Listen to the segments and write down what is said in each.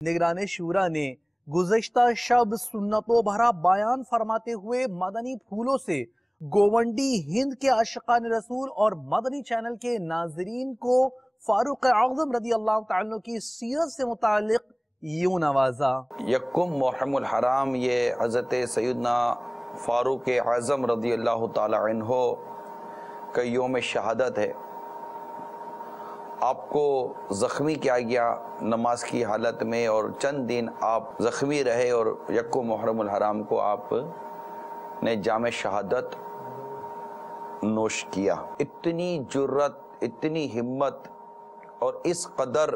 نگران شورا نے گزشتہ شب سنتوں بھرا بیان فرماتے ہوئے مدنی پھولوں سے گوونڈی ہند کے عاشقان رسول اور مدنی چینل کے ناظرین کو فاروق اعظم رضی اللہ تعالیٰ عنہ کی سیرت سے متعلق یوں نوازا۔ یکم محرم الحرام یہ حضرت سیدنا فاروق اعظم رضی اللہ تعالیٰ عنہ کا یوم شہادت ہے۔ آپ کو زخمی کیا گیا نماز کی حالت میں، اور چند دن آپ زخمی رہے، اور یکم محرم الحرام کو آپ نے جام شہادت نوش کیا۔ اتنی جرت، اتنی ہمت اور اس قدر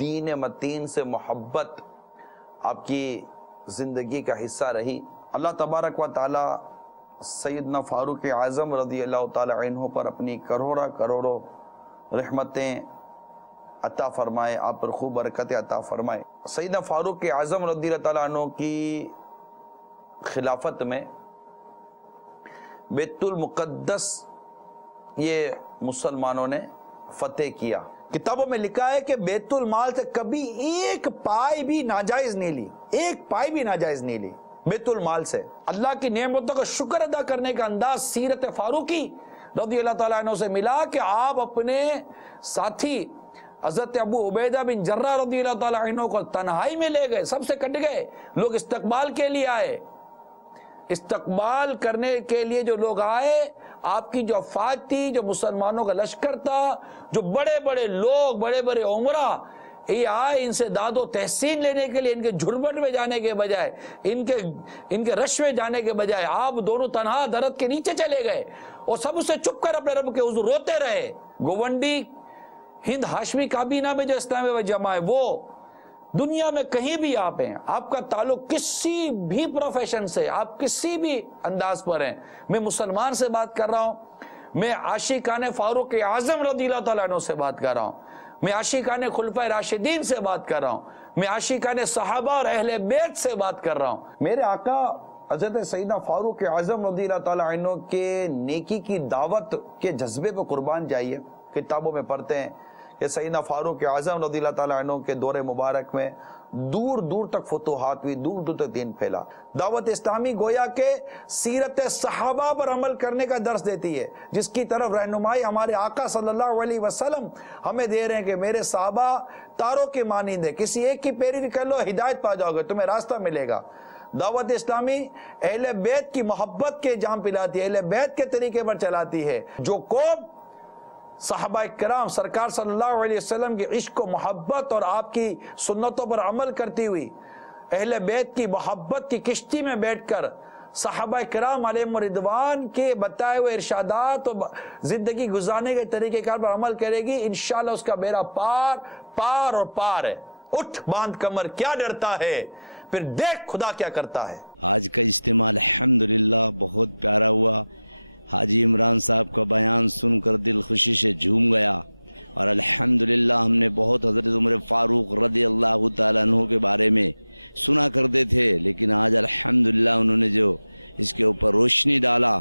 دین متین سے محبت آپ کی زندگی کا حصہ رہی۔ اللہ تبارک و تعالی سیدنا فاروق اعظم رضی اللہ تعالی عنہ پر اپنی کروڑوں رحمتیں عطا فرمائے، آپ پر خوب برکتیں عطا فرمائے۔ سیدنا فاروق اعظم رضی اللہ تعالیٰ عنہ کی خلافت میں بیت المقدس یہ مسلمانوں نے فتح کیا۔ کتابوں میں لکھا ہے کہ بیت المال سے کبھی ایک پائی بھی ناجائز نہیں لی، ایک پائی بھی ناجائز نہیں لی بیت المال سے۔ اللہ کی نعمتوں کا شکر ادا کرنے کا انداز سیرت فاروقی رضی اللہ تعالیٰ عنہ سے ملا کہ آپ اپنے ساتھی حضرت ابو عبیدہ بن جرہ رضی اللہ تعالیٰ عنہ کو تنہائی میں لے گئے، سب سے کٹ گئے، لوگ استقبال کے لیے آئے۔ استقبال کرنے کے لیے جو لوگ آئے، آپ کی جو افواج تھی، جو مسلمانوں کا لشکر تھا، جو بڑے بڑے لوگ، بڑے بڑے عمرہ یہ آئے، ان سے داد و تحسین لینے کے لیے، ان کے جھرمٹ میں جانے کے بجائے، ان کے رش میں جانے کے بجائے آپ دونوں تنہا درخت کے نیچے چلے گئے اور سب اسے چپ کر اپنے رب کے حضور روتے رہے۔ گوونڈی ہند ہاشمی کابینہ میں جو اسلامی جمع ہے، وہ دنیا میں کہیں بھی آپ ہیں، آپ کا تعلق کسی بھی پروفیشن سے، آپ کسی بھی انداز پر ہیں، میں مسلمان سے بات کر رہا ہوں، میں عاشقان فاروق اعظم رضی اللہ تعالیٰ عنہ سے بات کر رہا ہوں، میں عاشقان خلفائے راشدین سے بات کر رہا ہوں، میں عاشقان صحابہ اور اہل بیت سے بات کر رہا ہوں۔ میرے آقا حضرت سیدنا فاروق اعظم رضی اللہ تعالیٰ عنہ کے نیکی کی دعوت کے جذبے پہ قربان جائیے۔ کتابوں میں پڑھتے ہیں کہ سیدنا فاروق اعظم رضی اللہ تعالیٰ عنہ کے دور مبارک میں دور دور تک فتوحات ہوئی، دور دور تک دین پھیلا۔ دعوت اسلامی گویا کہ سیرت صحابہ پر عمل کرنے کا درس دیتی ہے، جس کی طرف رہنمائی ہمارے آقا صلی اللہ علیہ وسلم ہمیں دے رہے ہیں کہ میرے صحابہ تاروں کے مانند ہیں، کسی ایک کی پیروی کر لو ہدایت پا جاؤ گے، تمہیں راستہ ملے گا۔ دعوت اسلامی اہل بیت کی محبت کے جام پلاتی ہے، اہل بیت کے طریقے پر چلاتی ہے۔ جو قوم صحابہ کرام سرکار صلی اللہ علیہ وسلم کی عشق و محبت اور آپ کی سنتوں پر عمل کرتی ہوئی اہل بیت کی محبت کی کشتی میں بیٹھ کر صحابہ کرام علیہم رضوان کے بتائے ہوئے ارشادات اور زندگی گزارنے کے طریقہ کار پر عمل کرے گی، انشاءاللہ اس کا بیڑا پار اور پار ہے۔ اٹھ باندھ کمر، کیا ڈرتا ہے، پھر دیکھ خدا کیا کرتا ہے۔ آج کا اجتماع الحمدللہ بہت پیارا ہوا۔ حاجی عمران صاحب کا بیان سن کر دل خوشی سے جھوم گیا، اور الحمدللہ ہم نے بہت حضرت عمر فاروق رضی اللہ تعالیٰ عنہ کے بارے میں سنا کرتے تھے، لیکن آج الحمدللہ انہوں نے جو اس کے اوپر روشنی ڈالا،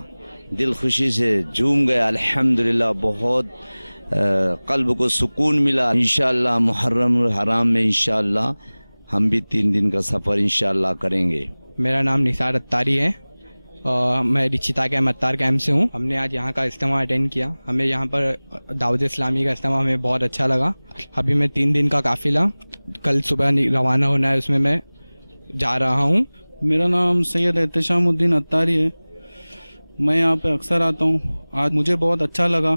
دل خوشی سے جھوم گیا۔ الحمدللہ بہت قلب کو سکون ملا۔ انشاءاللہ محرم الحرام میں انشاءاللہ ہم بھی 3 دن کا سفر انشاءاللہ کریں گے۔ میرا نام نثار اتاری ہے اور میں رچتا کے اتار کیمپ سے ہوں۔ ہم نے آج یہاں کا اجتماع اٹینڈ کیا، ہمیں یہاں پر دعوت اسلامی کا اجتماع ہمیں بہت اچھا لگا۔ ابھی میں 3 دن کا قافلہ کل صبح روانہ ہونا ہے، اس میں میں جا رہا ہوں۔ میرا نام سید احتشام الدین اتاری ہے، میں یہاں پہ اکثر آتا ہوں۔ آج مجھے بہت اچھا لگا،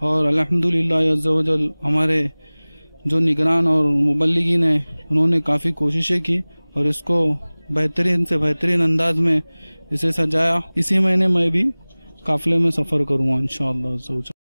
اور الحمدللہ عز و جل ہمارے جو نگران اور مبلغین ہیں انہوں نے کافی کوششیں کی اور اس کو بہترین سے بہترین انداز میں اسے سجایا۔ اسی مہینے میں بھی قافلے میں سفر کروں گا انشاءاللہ عز و جل۔